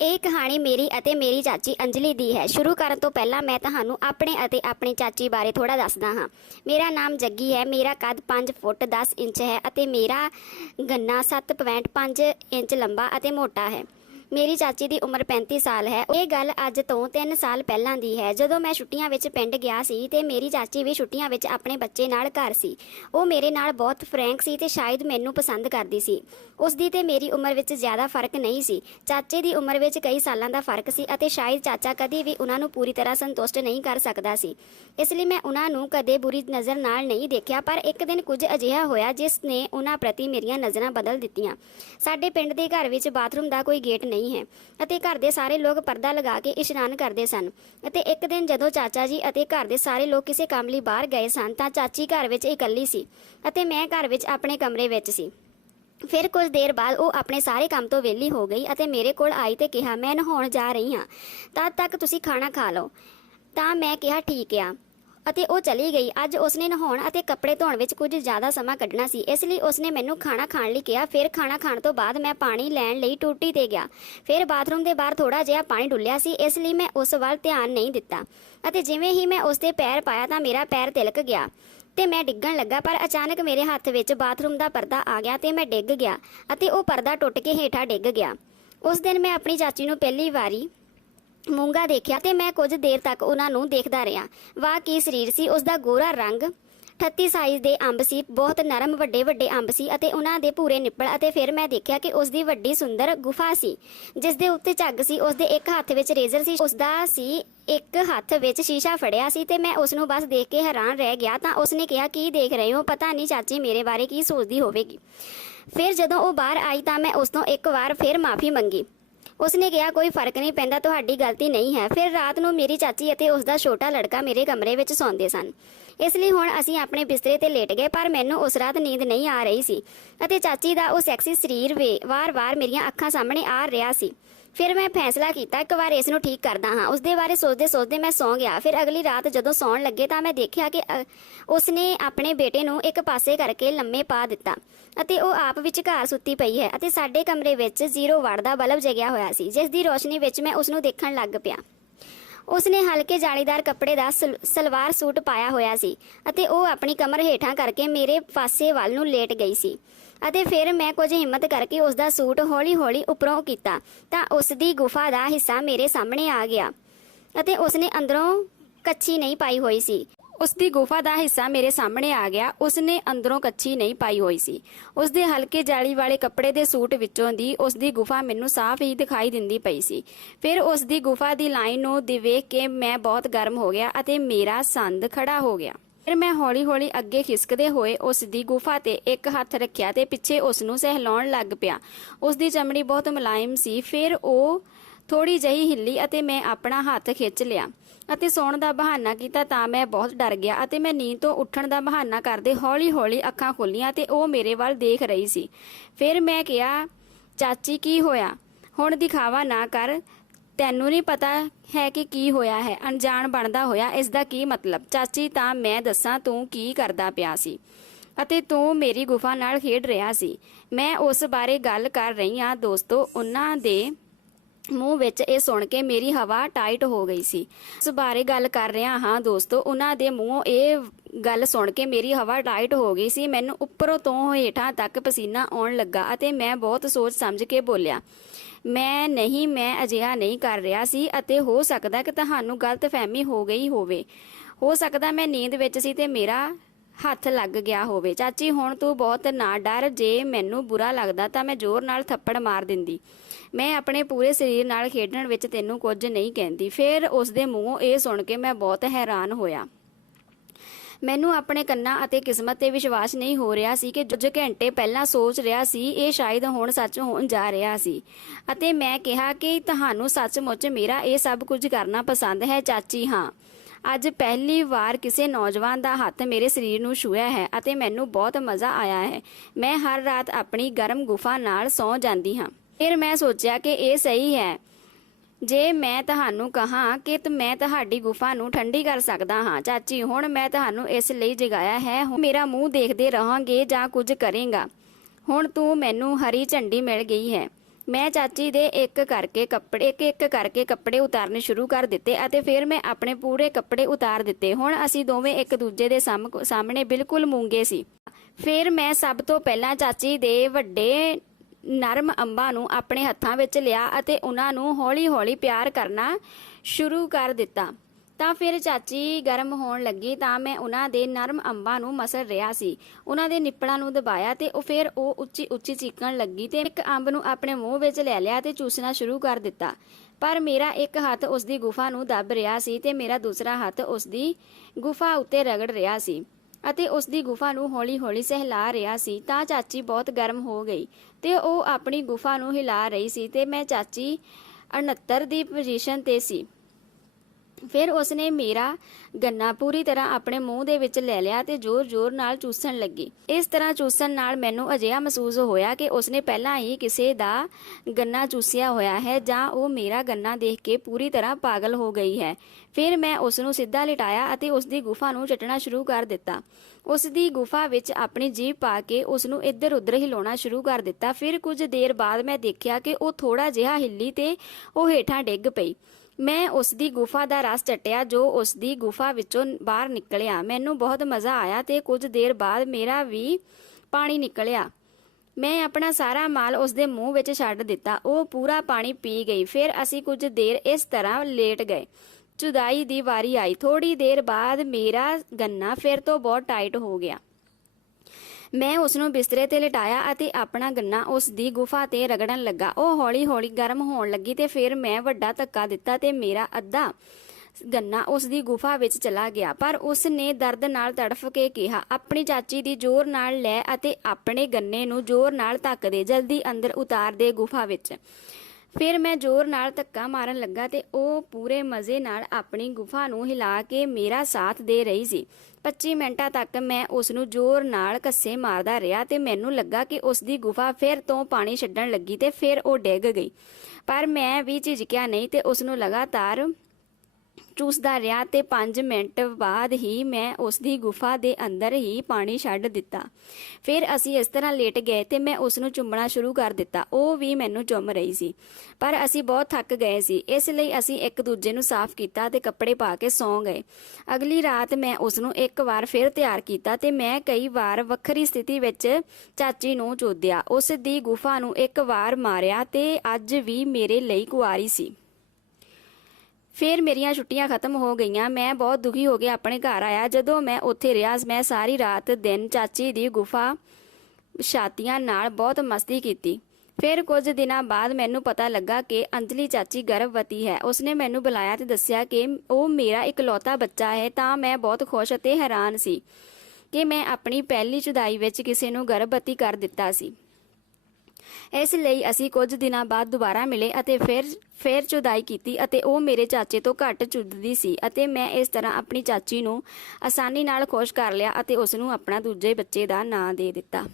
ਇਹ ਕਹਾਣੀ ਮੇਰੀ ਅਤੇ ਮੇਰੀ ਚਾਚੀ ਅੰਜਲੀ ਦੀ ਹੈ। ਸ਼ੁਰੂ ਕਰਨ ਤੋਂ ਪਹਿਲਾਂ ਮੈਂ ਤੁਹਾਨੂੰ ਆਪਣੇ ਅਤੇ ਆਪਣੀ ਚਾਚੀ ਬਾਰੇ ਥੋੜਾ ਦੱਸਦਾ ਹਾਂ। ਮੇਰਾ ਨਾਮ ਜੱਗੀ ਹੈ। ਮੇਰਾ ਕੱਦ 5 ਫੁੱਟ 10 ਇੰਚ ਹੈ ਅਤੇ ਮੇਰਾ ਗੰਨਾ 7.5 ਇੰਚ ਲੰਬਾ ਅਤੇ ਮੋਟਾ ਹੈ। ਮੇਰੀ ਚਾਚੀ ਦੀ ਉਮਰ 35 ਸਾਲ ਹੈ। ਇਹ ਗੱਲ ਅੱਜ ਤੋਂ 3 ਸਾਲ ਪਹਿਲਾਂ ਦੀ ਹੈ। ਜਦੋਂ ਮੈਂ ਛੁੱਟੀਆਂ ਵਿੱਚ ਪਿੰਡ ਗਿਆ ਸੀ ਤੇ ਮੇਰੀ ਚਾਚੀ ਵੀ ਛੁੱਟੀਆਂ ਵਿੱਚ ਆਪਣੇ ਬੱਚੇ ਨਾਲ ਘਰ ਸੀ। ਉਹ ਮੇਰੇ ਨਾਲ ਬਹੁਤ ਫਰੈਂਕ ਸੀ ਤੇ ਸ਼ਾਇਦ ਮੈਨੂੰ ਪਸੰਦ ਕਰਦੀ ਸੀ। ਉਸ ਦੀ ਤੇ ਮੇਰੀ ਉਮਰ ਵਿੱਚ ਜ਼ਿਆਦਾ ਫਰਕ ਨਹੀਂ ਸੀ। ਚਾਚੇ ਦੀ ਉਮਰ ਵਿੱਚ ਕਈ ਸਾਲਾਂ ਦਾ ਫਰਕ ਸੀ ਅਤੇ ਸ਼ਾਇਦ ਚਾਚਾ ਕਦੀ ਵੀ ਉਹਨਾਂ ਨੂੰ ਪੂਰੀ ਤਰ੍ਹਾਂ ਸੰਤੁਸ਼ਟ ਨਹੀਂ ਕਰ ਸਕਦਾ ਸੀ। ਇਸ ਲਈ ਮੈਂ ਉਹਨਾਂ ਨੂੰ ਕਦੇ ਬੁਰੀ ਨਜ਼ਰ ਨਾਲ ਨਹੀਂ ਦੇਖਿਆ। ਪਰ ਇੱਕ ਦਿਨ ਕੁਝ ਅਜਿਹਾ ਹੋਇਆ ਜਿਸ ਨੇ ਉਹਨਾਂ ਪ੍ਰਤੀ ਮੇਰੀਆਂ ਨਜ਼ਰਾਂ ਬਦਲ ਦਿੱਤੀਆਂ। ਸਾਡੇ ਪਿੰਡ ਦੇ ਘਰ ਵਿੱਚ ਬਾਥਰੂਮ ਦਾ ਕੋਈ ਗੇਟ ਨਹੀਂ ਹੈ ਅਤੇ ਘਰ ਦੇ ਸਾਰੇ ਲੋਕ ਪਰਦਾ ਲਗਾ ਕੇ ਇਸ਼ਨਾਨ ਕਰਦੇ ਸਨ। ਅਤੇ ਇੱਕ ਦਿਨ ਜਦੋਂ ਚਾਚਾ ਜੀ ਅਤੇ ਘਰ ਦੇ ਸਾਰੇ ਲੋਕ ਕਿਸੇ ਕੰਮ ਲਈ ਬਾਹਰ ਗਏ ਸਨ ਤਾਂ ਚਾਚੀ ਘਰ ਵਿੱਚ ਇਕੱਲੀ ਸੀ ਅਤੇ ਮੈਂ ਘਰ ਵਿੱਚ ਆਪਣੇ ਕਮਰੇ ਵਿੱਚ ਸੀ। ਫਿਰ ਕੁਝ ਦੇਰ ਬਾਅਦ ਉਹ ਆਪਣੇ ਸਾਰੇ ਕੰਮ ਤੋਂ ਵਿਹਲੀ ਹੋ ਗਈ ਅਤੇ ਮੇਰੇ ਕੋਲ ਆਈ ਤੇ ਕਿਹਾ, ਮੈਂ ਨਹਾਉਣ ਜਾ ਰਹੀ ਹਾਂ, ਤਦ ਤੱਕ ਤੁਸੀਂ ਖਾਣਾ ਖਾ ਲਓ। ਤਾਂ ਮੈਂ ਕਿਹਾ ਠੀਕ ਆ ਅਤੇ ਉਹ ਚਲੀ ਗਈ। ਅੱਜ ਉਸਨੇ ਨਹਾਉਣ ਅਤੇ ਕੱਪੜੇ ਧੋਣ ਵਿੱਚ ਕੁਝ ਜ਼ਿਆਦਾ ਸਮਾਂ ਕੱਢਣਾ ਸੀ, ਇਸ ਲਈ ਉਸਨੇ ਮੈਨੂੰ ਖਾਣਾ ਖਾਣ ਲਈ ਕਿਹਾ। ਫਿਰ ਖਾਣਾ ਖਾਣ ਤੋਂ ਬਾਅਦ ਮੈਂ ਪਾਣੀ ਲੈਣ ਲਈ ਟੂਟੀ ਤੇ ਗਿਆ। ਫਿਰ ਬਾਥਰੂਮ ਦੇ ਬਾਹਰ ਥੋੜਾ ਜਿਹਾ ਪਾਣੀ ਡੁੱਲਿਆ ਸੀ, ਇਸ ਲਈ ਮੈਂ ਉਸ ਵੱਲ ਧਿਆਨ ਨਹੀਂ ਦਿੱਤਾ ਅਤੇ ਜਿਵੇਂ ਹੀ ਮੈਂ ਉਸ ਤੇ ਪੈਰ ਪਾਇਆ ਤਾਂ ਮੇਰਾ ਪੈਰ ਤਿਲਕ ਗਿਆ ਤੇ ਮੈਂ ਡਿੱਗਣ ਲੱਗਾ। ਪਰ ਅਚਾਨਕ ਮੇਰੇ ਹੱਥ ਵਿੱਚ ਬਾਥਰੂਮ ਦਾ ਪਰਦਾ ਆ ਗਿਆ ਤੇ ਮੈਂ ਡਿੱਗ ਗਿਆ ਅਤੇ ਉਹ ਪਰਦਾ ਟੁੱਟ ਕੇ ਹੇਠਾਂ ਡਿੱਗ ਗਿਆ। ਉਸ ਦਿਨ ਮੈਂ ਆਪਣੀ ਚਾਚੀ ਨੂੰ ਪਹਿਲੀ ਵਾਰੀ ਮੂੰਗਾ ਦੇਖਿਆ ਤੇ ਮੈਂ ਕੁਝ ਦੇਰ ਤੱਕ ਉਹਨਾਂ ਨੂੰ ਦੇਖਦਾ ਰਿਹਾ। ਵਾਹ ਕੀ ਸਰੀਰ ਸੀ ਉਸਦਾ! ਗੋਰਾ ਰੰਗ, 38 ਸਾਈਜ਼ ਦੇ ਅੰਬ ਸੀ, ਬਹੁਤ ਨਰਮ ਵੱਡੇ ਵੱਡੇ ਅੰਬ ਸੀ ਅਤੇ ਉਹਨਾਂ ਦੇ ਭੂਰੇ ਨਿੱਪਲ। ਅਤੇ ਫਿਰ ਮੈਂ ਦੇਖਿਆ ਕਿ ਉਸਦੀ ਵੱਡੀ ਸੁੰਦਰ ਗੁਫਾ ਸੀ ਜਿਸ ਦੇ ਉੱਤੇ ਝੱਗ ਸੀ। ਉਸਦੇ ਇੱਕ ਹੱਥ ਵਿੱਚ ਰੇਜ਼ਰ ਸੀ, ਉਸਦਾ ਸੀ ਇੱਕ ਹੱਥ ਵਿੱਚ ਸ਼ੀਸ਼ਾ ਫੜਿਆ ਸੀ ਤੇ ਮੈਂ ਉਸ ਨੂੰ ਬਸ ਦੇਖ ਕੇ ਹੈਰਾਨ ਰਹਿ ਗਿਆ। ਤਾਂ ਉਸਨੇ ਕਿਹਾ, ਕੀ ਦੇਖ ਰਹੇ ਹੋ? ਪਤਾ ਨਹੀਂ ਚਾਚੀ ਮੇਰੇ ਬਾਰੇ ਕੀ ਸੋਚਦੀ ਹੋਵੇਗੀ। ਫਿਰ ਜਦੋਂ ਉਹ ਬਾਹਰ ਆਈ ਤਾਂ ਮੈਂ ਉਸ ਤੋਂ ਇੱਕ ਵਾਰ ਫਿਰ ਮਾਫੀ ਮੰਗੀ। ਉਸਨੇ ਕਿਹਾ, ਕੋਈ ਫਰਕ ਨਹੀਂ ਪੈਂਦਾ, ਤੁਹਾਡੀ ਗਲਤੀ ਨਹੀਂ ਹੈ। ਫਿਰ ਰਾਤ ਨੂੰ ਮੇਰੀ ਚਾਚੀ ਅਤੇ ਉਸਦਾ ਛੋਟਾ ਲੜਕਾ ਮੇਰੇ ਕਮਰੇ ਵਿੱਚ ਸੌਂਦੇ ਸਨ, ਇਸ ਲਈ ਹੁਣ ਅਸੀਂ ਆਪਣੇ ਬਿਸਤਰੇ ਤੇ ਲੇਟ ਗਏ। ਪਰ ਮੈਨੂੰ ਉਸ ਰਾਤ ਨੀਂਦ ਨਹੀਂ ਆ ਰਹੀ ਸੀ ਅਤੇ ਚਾਚੀ ਦਾ ਉਹ ਸੈਕਸੀ ਸਰੀਰ ਵਾਰ-ਵਾਰ ਮੇਰੀਆਂ ਅੱਖਾਂ ਸਾਹਮਣੇ ਆ ਰਿਹਾ ਸੀ। ਫਿਰ ਮੈਂ ਫੈਸਲਾ ਕੀਤਾ, ਇੱਕ ਵਾਰ ਇਸ ਨੂੰ ਠੀਕ ਕਰਦਾ ਹਾਂ। ਉਸਦੇ ਬਾਰੇ ਸੋਚਦੇ ਸੋਚਦੇ ਮੈਂ ਸੌਂ ਗਿਆ। ਫਿਰ ਅਗਲੀ ਰਾਤ ਜਦੋਂ ਸੌਣ ਲੱਗੇ ਤਾਂ ਮੈਂ ਦੇਖਿਆ ਕਿ ਉਸਨੇ ਆਪਣੇ ਬੇਟੇ ਨੂੰ ਇੱਕ ਪਾਸੇ ਕਰਕੇ ਲੰਮੇ ਪਾ ਦਿੱਤਾ ਅਤੇ ਉਹ ਆਪ ਵਿਚਕਾਰ ਸੁੱਤੀ ਪਈ ਹੈ ਅਤੇ ਸਾਡੇ ਕਮਰੇ ਵਿੱਚ 0 ਵਾਟ ਦਾ ਬਲਬ ਜਗਿਆ ਹੋਇਆ ਸੀ, ਜਿਸ ਦੀ ਰੋਸ਼ਨੀ ਵਿੱਚ ਮੈਂ ਉਸ ਨੂੰ ਦੇਖਣ ਲੱਗ ਪਿਆ। ਉਸਨੇ ਹਲਕੇ ਜਾਲੀਦਾਰ ਕੱਪੜੇ ਦਾ ਸਲਵਾਰ ਸੂਟ ਪਾਇਆ ਹੋਇਆ ਸੀ ਅਤੇ ਉਹ ਆਪਣੀ ਕਮਰ ਹੇਠਾਂ ਕਰਕੇ ਮੇਰੇ ਪਾਸੇ ਵੱਲ ਨੂੰ ਲੇਟ ਗਈ ਸੀ। ਅਤੇ ਫਿਰ ਮੈਂ ਕੁਝ ਹਿੰਮਤ ਕਰਕੇ ਉਸਦਾ ਸੂਟ ਹੌਲੀ-ਹੌਲੀ ਉੱਪਰੋਂ ਕੀਤਾ ਤਾਂ ਉਸਦੀ ਗੁਫਾ ਦਾ ਹਿੱਸਾ ਮੇਰੇ ਸਾਹਮਣੇ ਆ ਗਿਆ ਅਤੇ ਉਸਨੇ ਅੰਦਰੋਂ ਕੱਛੀ ਨਹੀਂ ਪਾਈ ਹੋਈ ਸੀ। ਉਸਦੀ ਗੁਫਾ ਦਾ ਹਿੱਸਾ ਮੇਰੇ ਸਾਹਮਣੇ ਆ ਗਿਆ। ਉਸਨੇ ਅੰਦਰੋਂ ਕੱਛੀ ਨਹੀਂ ਪਾਈ ਹੋਈ ਸੀ। ਉਸਦੇ ਹਲਕੇ ਜਾਲੀ ਵਾਲੇ ਕੱਪੜੇ ਦੇ ਸੂਟ ਵਿੱਚੋਂ ਦੀ ਉਸਦੀ ਗੁਫਾ ਮੈਨੂੰ ਸਾਫ਼ ਹੀ ਦਿਖਾਈ ਦਿੰਦੀ ਪਈ ਸੀ। ਫਿਰ ਉਸਦੀ ਗੁਫਾ ਦੀ ਲਾਈਨ ਨੂੰ ਦੇਖ ਕੇ ਮੈਂ ਬਹੁਤ ਗਰਮ ਹੋ ਗਿਆ ਅਤੇ ਮੇਰਾ ਸੰਦ ਖੜਾ ਹੋ ਗਿਆ। ਫਿਰ ਮੈਂ ਹੌਲੀ-ਹੌਲੀ ਅੱਗੇ ਖਿਸਕਦੇ ਹੋਏ ਉਸ ਦੀ ਗੁਫਾ ਤੇ ਇੱਕ ਹੱਥ ਰੱਖਿਆ ਤੇ ਪਿੱਛੇ ਉਸ ਨੂੰ ਸਹਿਲਾਉਣ ਲੱਗ ਪਿਆ। ਉਸ ਦੀ ਚਮੜੀ ਬਹੁਤ ਮੁਲਾਇਮ ਸੀ। ਫਿਰ ਉਹ ਥੋੜੀ ਜਿਹੀ ਹਿੱਲੀ ਅਤੇ ਮੈਂ ਆਪਣਾ ਹੱਥ ਖਿੱਚ ਲਿਆ ਅਤੇ ਸੌਣ ਦਾ ਬਹਾਨਾ ਕੀਤਾ ਤਾਂ ਮੈਂ ਬਹੁਤ ਡਰ ਗਿਆ ਅਤੇ ਮੈਂ ਨੀਂਦ ਤੋਂ ਉੱਠਣ ਦਾ ਬਹਾਨਾ ਕਰਦੇ ਹੌਲੀ-ਹੌਲੀ ਅੱਖਾਂ ਖੋਲੀਆਂ ਤੇ ਉਹ ਮੇਰੇ ਵੱਲ ਦੇਖ ਰਹੀ ਸੀ। ਫਿਰ ਮੈਂ ਕਿਹਾ, ਚਾਚੀ ਕੀ ਹੋਇਆ? ਹੁਣ ਦਿਖਾਵਾ ਨਾ ਕਰ, ਤੈਨੂੰ ਨਹੀਂ ਪਤਾ ਹੈ ਕਿ ਕੀ ਹੋਇਆ ਹੈ? ਅਣਜਾਣ ਬਣਦਾ ਹੋਇਆ ਇਸ ਦਾ ਕੀ ਮਤਲਬ? ਚਾਚੀ, ਤਾਂ ਮੈਂ ਦੱਸਾਂ ਤੂੰ ਕੀ ਕਰਦਾ ਪਿਆ ਸੀ ਅਤੇ ਤੂੰ ਮੇਰੀ ਗੁਫਾ ਨਾਲ ਖੇਡ ਰਿਹਾ ਸੀ। ਮੈਂ ਉਸ ਬਾਰੇ ਗੱਲ ਕਰ ਰਹੀ ਹਾਂ ਦੋਸਤੋ। ਉਹਨਾਂ ਦੇ ਮੂੰਹ ਵਿੱਚ ਇਹ ਸੁਣ ਕੇ ਮੇਰੀ ਹਵਾ ਟਾਈਟ ਹੋ ਗਈ ਸੀ। ਉਸ ਬਾਰੇ ਗੱਲ ਕਰ ਰਿਹਾ ਹਾਂ ਦੋਸਤੋ। ਉਹਨਾਂ ਦੇ ਮੂੰਹੋਂ ਇਹ ਗੱਲ ਸੁਣ ਕੇ ਮੇਰੀ ਹਵਾ ਟਾਈਟ ਹੋ ਗਈ ਸੀ। ਮੈਨੂੰ ਉੱਪਰੋਂ ਤੋਂ ਹੇਠਾਂ ਤੱਕ ਪਸੀਨਾ ਆਉਣ ਲੱਗਾ ਅਤੇ ਮੈਂ ਬਹੁਤ ਸੋਚ ਸਮਝ ਕੇ ਬੋਲਿਆ, ਮੈਂ ਅਜਿਹਾ ਨਹੀਂ ਕਰ ਰਿਹਾ ਸੀ ਅਤੇ ਹੋ ਸਕਦਾ ਕਿ ਤੁਹਾਨੂੰ ਗਲਤਫਹਿਮੀ ਹੋ ਗਈ ਹੋਵੇ। ਹੋ ਸਕਦਾ ਮੈਂ ਨੀਂਦ ਵਿੱਚ ਸੀ ਤੇ ਮੇਰਾ ਹੱਥ ਲੱਗ ਗਿਆ ਹੋਵੇ। ਚਾਚੀ, ਹੁਣ ਤੂੰ ਬਹੁਤ ਨਾ ਡਰ। ਜੇ ਮੈਨੂੰ ਬੁਰਾ ਲੱਗਦਾ ਤਾਂ ਮੈਂ ਜ਼ੋਰ ਨਾਲ ਥੱਪੜ ਮਾਰ ਦਿੰਦੀ। ਮੈਂ ਆਪਣੇ ਪੂਰੇ ਸਰੀਰ ਨਾਲ ਖੇਡਣ ਵਿੱਚ ਤੈਨੂੰ ਕੁਝ ਨਹੀਂ ਕਹਿੰਦੀ। ਫਿਰ ਉਸ ਦੇ ਮੂੰਹੋਂ ਇਹ ਸੁਣ ਕੇ ਮੈਂ ਬਹੁਤ ਹੈਰਾਨ ਹੋਇਆ। ਮੈਨੂੰ ਆਪਣੇ ਕੰਨਾਂ ਅਤੇ ਕਿਸਮਤ ਤੇ ਵਿਸ਼ਵਾਸ ਨਹੀਂ ਹੋ ਰਿਹਾ ਸੀ ਕਿ ਕੁਝ ਘੰਟੇ ਪਹਿਲਾਂ ਸੋਚ ਰਿਹਾ ਸੀ ਇਹ ਸ਼ਾਇਦ ਹੁਣ ਸੱਚ ਹੋਣ ਜਾ ਰਿਹਾ ਸੀ। ਅਤੇ ਮੈਂ ਕਿਹਾ ਕਿ ਤੁਹਾਨੂੰ ਸੱਚਮੁੱਚ ਮੇਰਾ ਇਹ ਸਭ ਕੁਝ ਕਰਨਾ ਪਸੰਦ ਹੈ? ਚਾਚੀ, ਹਾਂ। ਅੱਜ ਪਹਿਲੀ ਵਾਰ ਕਿਸੇ ਨੌਜਵਾਨ ਦਾ ਹੱਥ ਮੇਰੇ ਸਰੀਰ ਨੂੰ ਛੂਹਿਆ ਹੈ ਅਤੇ ਮੈਨੂੰ ਬਹੁਤ ਮਜ਼ਾ ਆਇਆ ਹੈ। ਮੈਂ ਹਰ ਰਾਤ ਆਪਣੀ ਗਰਮ ਗੁਫਾ ਨਾਲ ਸੌਂ ਜਾਂਦੀ ਹਾਂ। ਫਿਰ ਮੈਂ ਸੋਚਿਆ ਕਿ ਇਹ ਸਹੀ ਹੈ ਜੇ ਮੈਂ ਤੁਹਾਨੂੰ ਕਹਾਂ ਕਿ ਮੈਂ ਤੁਹਾਡੀ ਗੁਫਾ ਨੂੰ ਠੰਡੀ ਕਰ ਸਕਦਾ ਹਾਂ। ਚਾਚੀ, ਹੁਣ ਮੈਂ ਤੁਹਾਨੂੰ ਇਸ ਲਈ ਜਗਾਇਆ ਹੈ। ਮੇਰਾ ਮੂੰਹ ਦੇਖਦੇ ਰਹਾਂਗੇ ਜਾਂ ਕੁਝ ਕਰੇਗਾ। ਹੁਣ ਤੂੰ ਮੈਨੂੰ ਹਰੀ ਝੰਡੀ ਮਿਲ ਗਈ ਹੈ ਮੈਂ ਚਾਚੀ ਦੇ ਇੱਕ ਇੱਕ ਕਰਕੇ ਕੱਪੜੇ ਉਤਾਰਨੇ ਸ਼ੁਰੂ ਕਰ ਦਿੱਤੇ ਅਤੇ ਫਿਰ ਮੈਂ ਆਪਣੇ ਪੂਰੇ ਕੱਪੜੇ ਉਤਾਰ ਦਿੱਤੇ। ਹੁਣ ਅਸੀਂ ਦੋਵੇਂ ਇੱਕ ਦੂਜੇ ਦੇ ਸਾਹਮਣੇ ਬਿਲਕੁਲ ਮੂੰਗੇ ਸੀ। ਫਿਰ ਮੈਂ ਸਭ ਤੋਂ ਪਹਿਲਾਂ ਚਾਚੀ ਦੇ ਵੱਡੇ ਨਰਮ ਅੰਬਾਂ ਨੂੰ ਆਪਣੇ ਹੱਥਾਂ ਵਿੱਚ ਲਿਆ ਅਤੇ ਉਹਨਾਂ ਨੂੰ ਹੌਲੀ-ਹੌਲੀ ਪਿਆਰ ਕਰਨਾ ਸ਼ੁਰੂ ਕਰ ਦਿੱਤਾ। ਤਾਂ ਫਿਰ ਚਾਚੀ ਗਰਮ ਹੋਣ ਲੱਗੀ ਤਾਂ ਮੈਂ ਉਹਨਾਂ ਦੇ ਨਰਮ ਅੰਬਾਂ ਨੂੰ ਮਸਲ ਰਿਹਾ ਸੀ। ਉਹਨਾਂ ਦੇ ਨਿੱਪਲਾਂ ਨੂੰ ਦਬਾਇਆ ਤੇ ਫਿਰ ਉਹ ਉੱਚੀ-ਉੱਚੀ ਚੀਕਣ ਲੱਗੀ ਤੇ ਇੱਕ ਅੰਬ ਨੂੰ ਆਪਣੇ ਮੂੰਹ ਵਿੱਚ ਲੈ ਲਿਆ ਤੇ ਚੂਸਣਾ ਸ਼ੁਰੂ ਕਰ ਦਿੱਤਾ। ਪਰ ਮੇਰਾ ਇੱਕ ਹੱਥ ਉਸਦੀ ਗੁਫਾ ਨੂੰ ਦੱਬ ਰਿਹਾ ਸੀ ਤੇ ਮੇਰਾ ਦੂਸਰਾ ਹੱਥ ਉਸਦੀ ਗੁਫਾ ਉੱਤੇ ਰਗੜ ਰਿਹਾ ਸੀ ਅਤੇ ਉਸਦੀ ਗੁਫਾ ਨੂੰ ਹੌਲੀ-ਹੌਲੀ ਸਹਿਲਾ ਰਿਹਾ ਸੀ। ਤਾਂ ਚਾਚੀ ਬਹੁਤ ਗਰਮ ਹੋ ਗਈ ਤੇ ਉਹ ਆਪਣੀ ਗੁਫਾ ਨੂੰ ਹਿਲਾ ਰਹੀ ਸੀ ਤੇ ਮੈਂ ਚਾਚੀ 69 ਦੀ ਪੋਜੀਸ਼ਨ ਤੇ ਸੀ। ਫਿਰ ਉਸਨੇ ਮੇਰਾ ਗੰਨਾ ਪੂਰੀ ਤਰ੍ਹਾਂ ਆਪਣੇ ਮੂੰਹ ਦੇ ਵਿੱਚ ਲੈ ਲਿਆ ਤੇ ਜ਼ੋਰ-ਜ਼ੋਰ ਨਾਲ ਚੂਸਣ ਲੱਗੀ। ਇਸ ਤਰ੍ਹਾਂ ਚੂਸਣ ਨਾਲ ਮੈਨੂੰ ਅਜਿਹਾ ਮਹਿਸੂਸ ਹੋਇਆ ਕਿ ਉਸਨੇ ਪਹਿਲਾਂ ਹੀ ਕਿਸੇ ਦਾ ਗੰਨਾ ਚੂਸਿਆ ਹੋਇਆ ਹੈ ਜਾਂ ਉਹ ਮੇਰਾ ਗੰਨਾ ਦੇਖ ਕੇ ਪੂਰੀ ਤਰ੍ਹਾਂ ਪਾਗਲ ਹੋ ਗਈ ਹੈ। ਫਿਰ ਮੈਂ ਉਸ ਨੂੰ ਸਿੱਧਾ ਲਿਟਾਇਆ ਅਤੇ ਉਸਦੀ ਗੁਫਾ ਨੂੰ ਚੱਟਣਾ ਸ਼ੁਰੂ ਕਰ ਦਿੱਤਾ। ਉਸਦੀ ਗੁਫਾ ਵਿੱਚ ਆਪਣੀ ਜੀਭ ਪਾ ਕੇ ਉਸ ਨੂੰ ਇੱਧਰ-ਉੱਧਰ ਹਿਲਾਉਣਾ ਸ਼ੁਰੂ ਕਰ ਦਿੱਤਾ। ਫਿਰ ਕੁਝ ਦੇਰ ਬਾਅਦ ਮੈਂ ਦੇਖਿਆ ਕਿ ਉਹ ਥੋੜਾ ਜਿਹਾ ਹਿੱਲੀ ਤੇ ਉਹ ਹੇਠਾਂ ਡਿੱਗ ਪਈ। ਮੈਂ ਉਸਦੀ ਗੁਫਾ ਦਾ ਰਸ ਚੱਟਿਆ ਜੋ ਉਸਦੀ ਗੁਫਾ ਵਿੱਚੋਂ ਬਾਹਰ ਨਿਕਲਿਆ। ਮੈਨੂੰ ਬਹੁਤ ਮਜ਼ਾ ਆਇਆ ਤੇ ਕੁਝ ਦੇਰ ਬਾਅਦ ਮੇਰਾ ਵੀ ਪਾਣੀ ਨਿਕਲਿਆ। ਮੈਂ ਆਪਣਾ ਸਾਰਾ ਮਾਲ ਉਸਦੇ ਮੂੰਹ ਵਿੱਚ ਛੱਡ ਦਿੱਤਾ। ਉਹ ਪੂਰਾ ਪਾਣੀ ਪੀ ਗਈ। ਫਿਰ ਅਸੀਂ ਕੁਝ ਦੇਰ ਇਸ ਤਰ੍ਹਾਂ ਲੇਟ ਗਏ। ਚੁਦਾਈ ਦੀ ਵਾਰੀ ਆਈ। ਥੋੜੀ ਦੇਰ ਬਾਅਦ ਮੇਰਾ ਗੰਨਾ ਫਿਰ ਤੋਂ ਬਹੁਤ ਟਾਈਟ ਹੋ ਗਿਆ। ਮੈਂ ਉਸ ਨੂੰ ਬਿਸਤਰੇ ਤੇ ਲਿਟਾਇਆ ਅਤੇ ਆਪਣਾ ਗੰਨਾ ਉਸ ਦੀ ਗੁਫਾ ਤੇ ਰਗੜਨ ਲੱਗਾ। ਉਹ ਹੌਲੀ-ਹੌਲੀ ਗਰਮ ਹੋਣ ਲੱਗੀ ਤੇ ਫਿਰ ਮੈਂ ਵੱਡਾ ਧੱਕਾ ਦਿੱਤਾ ਤੇ ਮੇਰਾ ਅੱਧਾ ਗੰਨਾ ਉਸ ਦੀ ਗੁਫਾ ਵਿੱਚ ਚਲਾ ਗਿਆ। ਪਰ ਉਸ ਨੇ ਦਰਦ ਨਾਲ ਤੜਫ ਕੇ ਕਿਹਾ, ਆਪਣੀ ਚਾਚੀ ਦੀ ਜ਼ੋਰ ਨਾਲ ਲੈ ਅਤੇ ਆਪਣੇ ਗੰਨੇ ਨੂੰ ਜ਼ੋਰ ਨਾਲ ਧੱਕ ਦੇ, ਜਲਦੀ ਅੰਦਰ ਉਤਾਰ ਦੇ ਗੁਫਾ ਵਿੱਚ। ਫਿਰ ਮੈਂ ਜ਼ੋਰ ਨਾਲ ਧੱਕਾ ਮਾਰਨ ਲੱਗਾ ਤੇ ਉਹ ਪੂਰੇ ਮਜ਼ੇ ਨਾਲ ਆਪਣੀ ਗੁਫਾ ਨੂੰ ਹਿਲਾ ਕੇ ਮੇਰਾ ਸਾਥ ਦੇ ਰਹੀ ਸੀ। 25 ਮਿੰਟਾਂ ਤੱਕ ਮੈਂ ਉਸ ਨੂੰ ਜ਼ੋਰ ਨਾਲ ਘੱਸੇ ਮਾਰਦਾ ਰਿਹਾ ਤੇ ਮੈਨੂੰ ਲੱਗਾ ਕਿ ਉਸ ਦੀ ਗੁਫਾ ਫਿਰ ਤੋਂ ਪਾਣੀ ਛੱਡਣ ਲੱਗੀ ਤੇ ਫਿਰ ਉਹ ਡਿੱਗ ਗਈ। ਪਰ ਮੈਂ ਵੀ ਝਿਜਕਿਆ ਨਹੀਂ ਤੇ ਉਸ ਨੂੰ ਲਗਾਤਾਰ ਚੂਸਦਾ ਰਿਹਾ ਤੇ 5 ਮਿੰਟ ਬਾਅਦ ਹੀ ਮੈਂ ਉਸ ਦੀ ਗੁਫਾ ਦੇ ਅੰਦਰ ਹੀ ਪਾਣੀ ਛੱਡ ਦਿੱਤਾ। ਫਿਰ ਅਸੀਂ ਇਸ ਤਰ੍ਹਾਂ ਲੇਟ ਗਏ ਤੇ ਮੈਂ ਉਸ ਨੂੰ ਚੁੰਮਣਾ ਸ਼ੁਰੂ ਕਰ ਦਿੱਤਾ। ਉਹ ਵੀ ਮੈਨੂੰ ਚੁੰਮ ਰਹੀ ਸੀ। ਪਰ ਅਸੀਂ ਬਹੁਤ ਥੱਕ ਗਏ ਸੀ, ਇਸ ਲਈ ਅਸੀਂ ਇੱਕ ਦੂਜੇ ਨੂੰ ਸਾਫ਼ ਕੀਤਾ ਤੇ ਕੱਪੜੇ ਪਾ ਕੇ ਸੌਂ ਗਏ। ਅਗਲੀ ਰਾਤ ਮੈਂ ਉਸ ਨੂੰ ਇੱਕ ਵਾਰ ਫਿਰ ਤਿਆਰ ਕੀਤਾ ਤੇ ਮੈਂ ਕਈ ਵਾਰ ਵੱਖਰੀ ਸਥਿਤੀ ਵਿੱਚ ਚਾਚੀ ਨੂੰ ਚੋਦਿਆ। ਉਸ ਦੀ ਗੁਫਾ ਨੂੰ ਇੱਕ ਵਾਰ ਮਾਰਿਆ ਤੇ ਅੱਜ ਵੀ ਮੇਰੇ ਲਈ ਕੁਆਰੀ ਸੀ। ਫਿਰ ਮੇਰੀਆਂ ਛੁੱਟੀਆਂ ਖਤਮ ਹੋ ਗਈਆਂ। ਮੈਂ ਬਹੁਤ ਦੁਖੀ ਹੋ ਕੇ ਆਪਣੇ ਘਰ ਆਇਆ। ਜਦੋਂ ਮੈਂ ਉੱਥੇ ਰਿਹਾ ਮੈਂ ਸਾਰੀ ਰਾਤ ਦਿਨ ਚਾਚੀ ਦੀ ਗੁਫਾ ਛਾਤੀਆਂ ਨਾਲ ਬਹੁਤ ਮਸਤੀ ਕੀਤੀ। ਫਿਰ ਕੁਝ ਦਿਨਾਂ ਬਾਅਦ ਮੈਨੂੰ ਪਤਾ ਲੱਗਾ ਕਿ ਅੰਜਲੀ ਚਾਚੀ ਗਰਭਵਤੀ ਹੈ। ਉਸਨੇ ਮੈਨੂੰ ਬੁਲਾਇਆ ਤੇ ਦੱਸਿਆ ਕਿ ਉਹ ਮੇਰਾ ਇਕਲੌਤਾ ਬੱਚਾ ਹੈ। ਤਾਂ ਮੈਂ ਬਹੁਤ ਖੁਸ਼ ਅਤੇ ਹੈਰਾਨ ਸੀ ਕਿ ਮੈਂ ਆਪਣੀ ਪਹਿਲੀ ਚੁਦਾਈ ਵਿੱਚ ਕਿਸੇ ਨੂੰ ਗਰਭਵਤੀ ਕਰ ਦਿੱਤਾ ਸੀ। ਇਸ ਲਈ ਅਸੀਂ ਕੁਝ ਦਿਨਾਂ ਬਾਅਦ ਦੁਬਾਰਾ ਮਿਲੇ ਅਤੇ ਫਿਰ ਚੁਦਾਈ ਕੀਤੀ ਅਤੇ ਉਹ ਮੇਰੇ ਚਾਚੇ ਤੋਂ ਘੱਟ ਚੁੱਦਦੀ ਸੀ ਅਤੇ ਮੈਂ ਇਸ ਤਰ੍ਹਾਂ ਆਪਣੀ ਚਾਚੀ ਨੂੰ ਆਸਾਨੀ ਨਾਲ ਖੁਸ਼ ਕਰ ਲਿਆ ਅਤੇ ਉਸ ਨੂੰ ਆਪਣਾ ਦੂਜੇ ਬੱਚੇ ਦਾ ਨਾਂ ਦੇ ਦਿੱਤਾ।